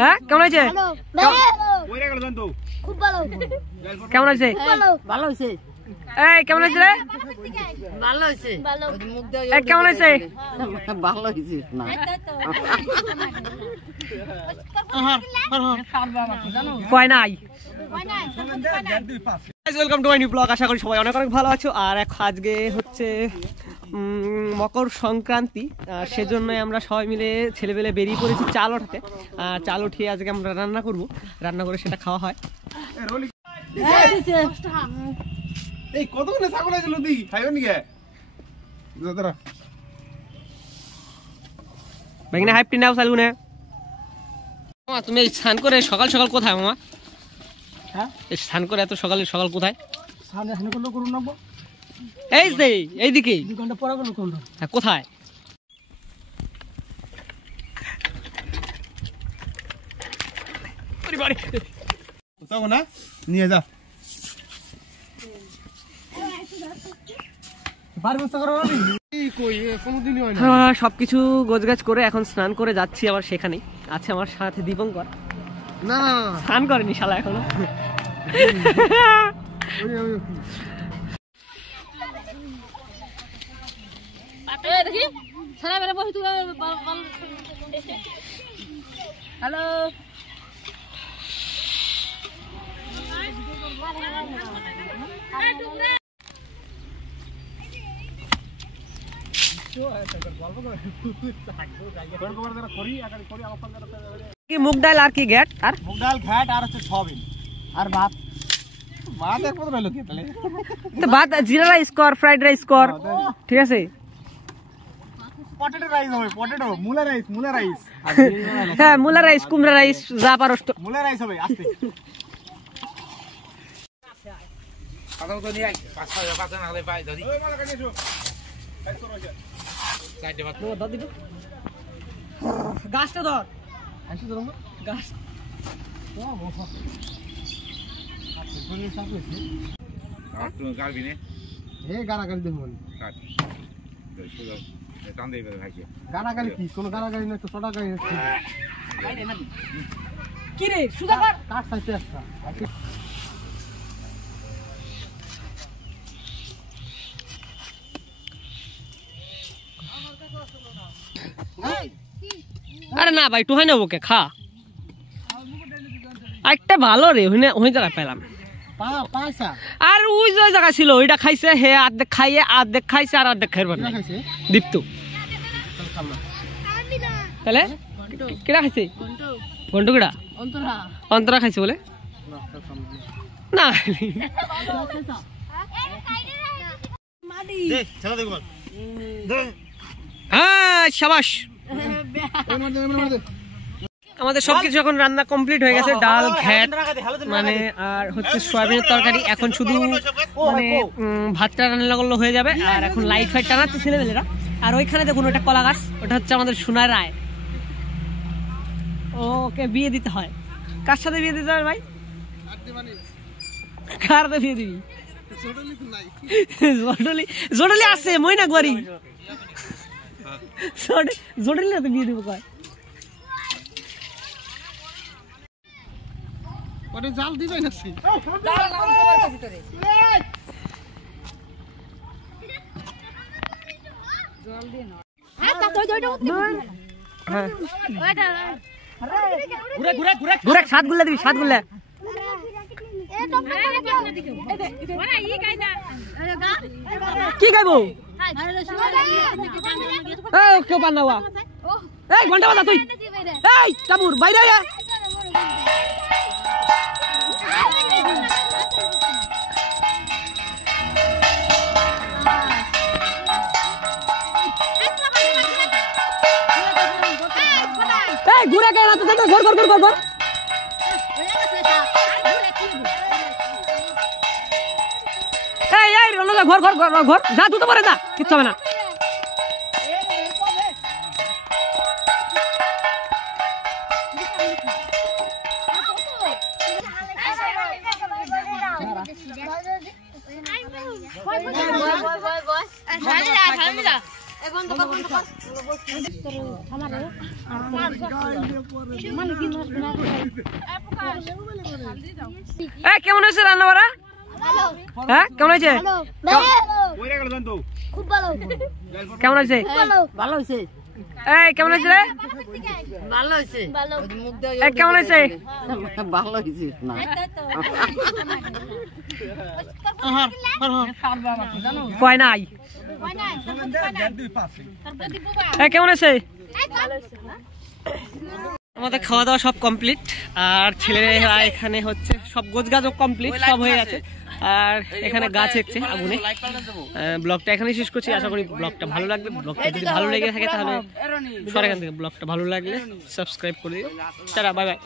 হ্যাঁ কেমন হয়েছে? কেমন হয়েছে? ভালো হয়েছে। এই কেমন হয়েছে রে? ভালো হয়েছে। কেমন হয়েছে? ভালো হয়েছে না কয় নাই। Welcome to my new blog. আশা করি সবাই অনেক অনেক ভালো আছো। আর আজকে হচ্ছে মকর সংক্রান্তি, সেজন্যই আমরা সবাই মিলে ছেলেবেলে বেরিয়ে পড়েছি চাল ওঠাতে। চাল উঠিয়ে আজকে আমরা রান্না করে সেটা খাওয়া হয়। এই কতগুলো ছাগল আছে নদী খাইও নি গে দাদা বেগনে হাইপটি নাও চালুনে। মামা তুমি এই স্নান করে সকাল সকাল কোথায় মামা? হ্যাঁ এই স্নান করে এত সকাল সকাল কোথায়? সামনে হানে করলো করুন না এই যে এইদিকে 2 ঘন্টা পরে করলো কোন হ্যাঁ কোথায়? কোথাও না নিয়ে যা সবকিছু গোছগাছ করে এখন স্নান করে যাচ্ছি আবার সেখানেই। আছে আমার সাথে দীপঙ্কর। না স্নান করেনি শালা এখনো। হ্যালো মুগ ডাল আর কি ঘ্যাট আর মুগ ডাল ঘাট আর হচ্ছে সয়াবিন আর ভাত ভাত এক কত রইলো কি তাহলে? তো ভাত জিরা রাইস কর, ফ্রাইড রাইস কর, ঠিক আছে? পটেটো রাইস হবে, পটেটো মুলা রাইস হ্যাঁ মুলা রাইস, কুমড়া রাইস, যা পারস তো। মুলা রাইস হবে আস্তে আদাও তো নি আই পাঁচ না হলে পাই দাদি ওই মালা কাটিছো কাজ করো যা সাইডে বাত ও দাদি গাছটা ধর আসি ধরো গাছ। ও বাবা আপনি সাথে আর তো গাড়বি নে এ গাড়ি দেব বল কাট শুধু টান দেই ভাই গাড়ি কি কোন গাড়ি না তো ছোট গাড়ি কি রে সুধাকর কাট সাইতে আসা আরে না ভাই টুহাই নেবো কে খা। একটা ভালো রে ওই জায়গা পেলাম আর ওই যে জায়গা ছিল ওইটা খাইছে হে অর্ধেক খাইয়ে অর্ধেক খাইছে আর অর্ধেক খাইবার না দীপ্তু। তাহলে কেডা খাইছে? ঘন্টু কেডা? অন্তরা খাইছে বলে না। হ্যাঁ শাবাশ। আমাদের সবকিছু এখন রান্না কমপ্লিট হয়ে গেছে। ডাল ঘ্যাট মানে আর হচ্ছে সয়াবিনের তরকারি। এখন শুধু মানে ভাতটা রান্না করলে হয়ে যাবে। আর এখন লাইট ফাইট টানাচ্ছে ছেলেমেয়েরা। আর ওইখানে দেখুন ওটা কলা গাছ, ওটা হচ্ছে আমাদের সোনার রায়। ওকে বিয়ে দিতে হয়। কার সাথে বিয়ে দিতে হয় ভাই? কার সাথে বিয়ে দিবি? জোডলি আছে মইনা গরি জোডলি না তো বিয়ে দিব কয়। ওরে জাল দিবে না সি জাল নাম সবার কাছে তোরে জল দে না হ্যাঁ তা তো জয়টা হ্যাঁ ওইটা ঘুরে সাত গুলা দিবি, সাত গুলা। কি গাইবো? কেউ পান না এই ঘন্টা বাজা তুই এই চাবুর বাইরে আয়। ঘুরে কে না তো ঘর ঘর ঘর ঘর ঘর এই এই রোনা ঘর ঘর ঘর ঘর যা তুই তো পারে যা কিচ্ছু হবে না। কেমন হয়েছে রান্না বাড়া? হ্যাঁ কেমন হয়েছে? খুব ভালো কেমন হয়েছে? ভালো হয়েছে এই কেমন হয়েছে রে? ভালো হয়েছে এই কেমন হয়েছে? ভালো হয়েছে না কয় নাই। এই কেমন হয়েছে? আমাদের খাওয়া দাওয়া সব কমপ্লিট আর ছেলেরা এখানে হচ্ছে সব গোছগাছও কমপ্লিট সব হয়ে গেছে আর এখানে গাছ হচ্ছে আগুনে। ব্লগটা এখানেই শেষ করছি, আশা করি ব্লগটা ভালো লাগবে। ব্লগটা যদি ভালো লেগে থাকে তাহলে সর এখান থেকে, ব্লগটা ভালো লাগলে সাবস্ক্রাইব করে দিও। Tata, bye bye.